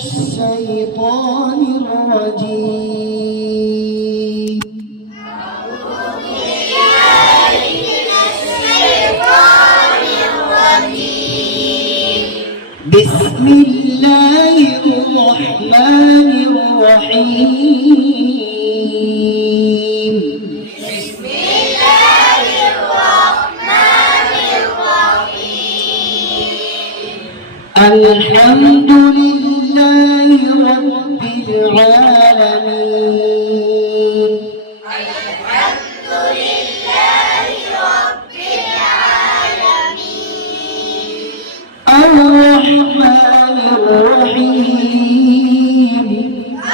الشيطان الرجيم. بسم الله الرحمن الرحيم. بسم الله الرحمن الرحيم. الحمد لله رب العالمين. الحمد لله رب العالمين. الرحمن الرحيم.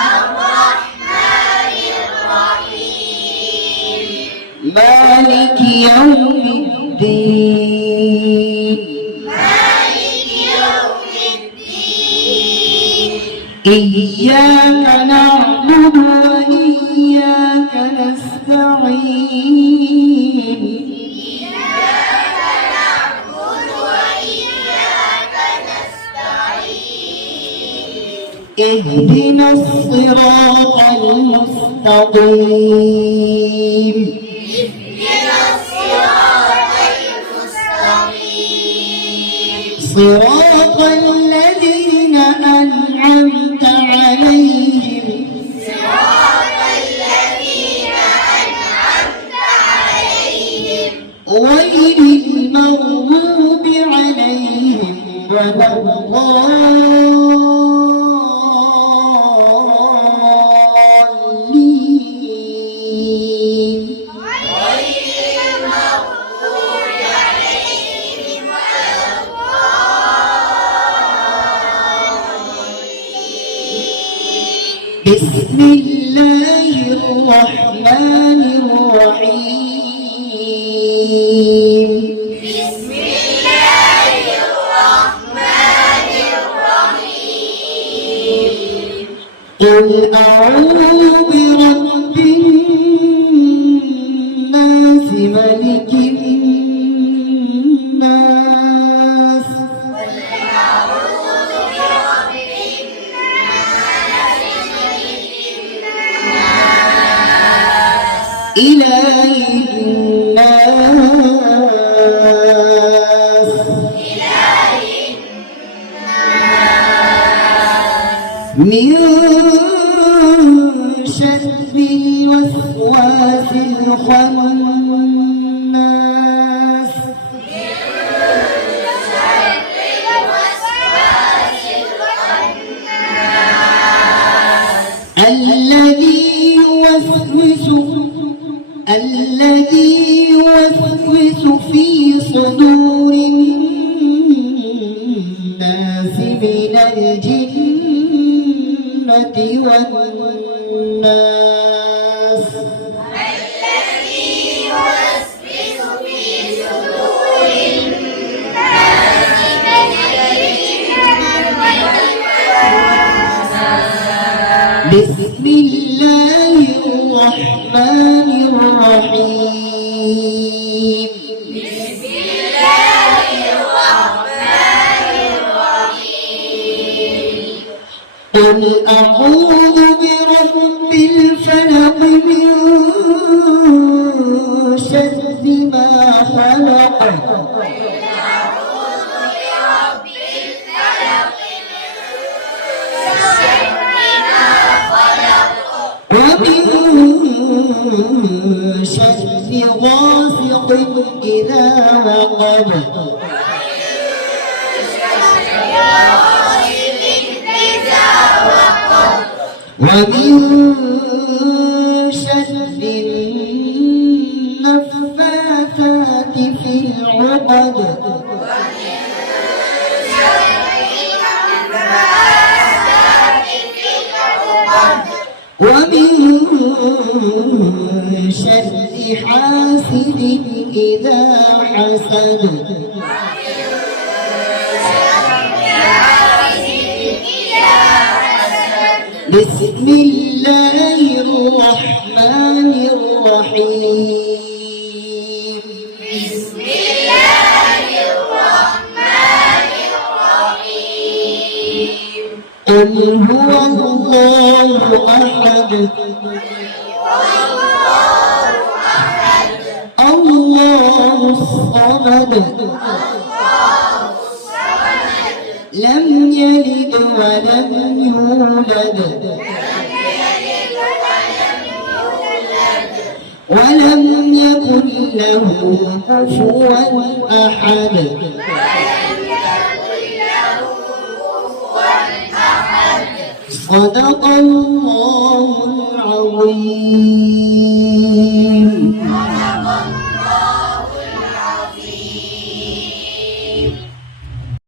الرحمن الرحيم. مالك يوم الدين. مالك يوم الدين. إياك نعبد وإياك نستعين. إياك نعبد وإياك نستعين. اهدنا الصراط المستقيم. اهدنا الصراط المستقيم. صراط الذين أنعمت عليهم صراط الذين أنعمت عليهم غير المغضوب عليهم ولا الضالين. غير المغضوب عليهم ولا الضالين. بسم الله الرحمن الرحيم. بسم الله الرحمن الرحيم. قل أعوذ برب الناس ملك الناس أعوذ برب الناس ملك الناس إله الناس إله الناس من شر الوسواس الخناس الوسواس الخناس الذي يوسوس في صدور الناس من الجنة والناس. الذي يوسوس في صدور الناس من الجنة والناس. بسم الله الرحمن الرحيم. بسم الله الرحمن الرحيم. قل أعوذ برب الفلق من شر ما خلق أعوذ برب الفلق من شر ما خلق ومن شر غاسق إذا وقب ومن شر النفاثات في العقد ومن شر حاسد إذا حسد. بسم الله الرحمن الرحيم. بسم الله الرحمن الرحيم. قل هو الله أحد الله الصمد لم يلد ولم يولد ولم يكن له كفوا أحد صدق الله العظيم.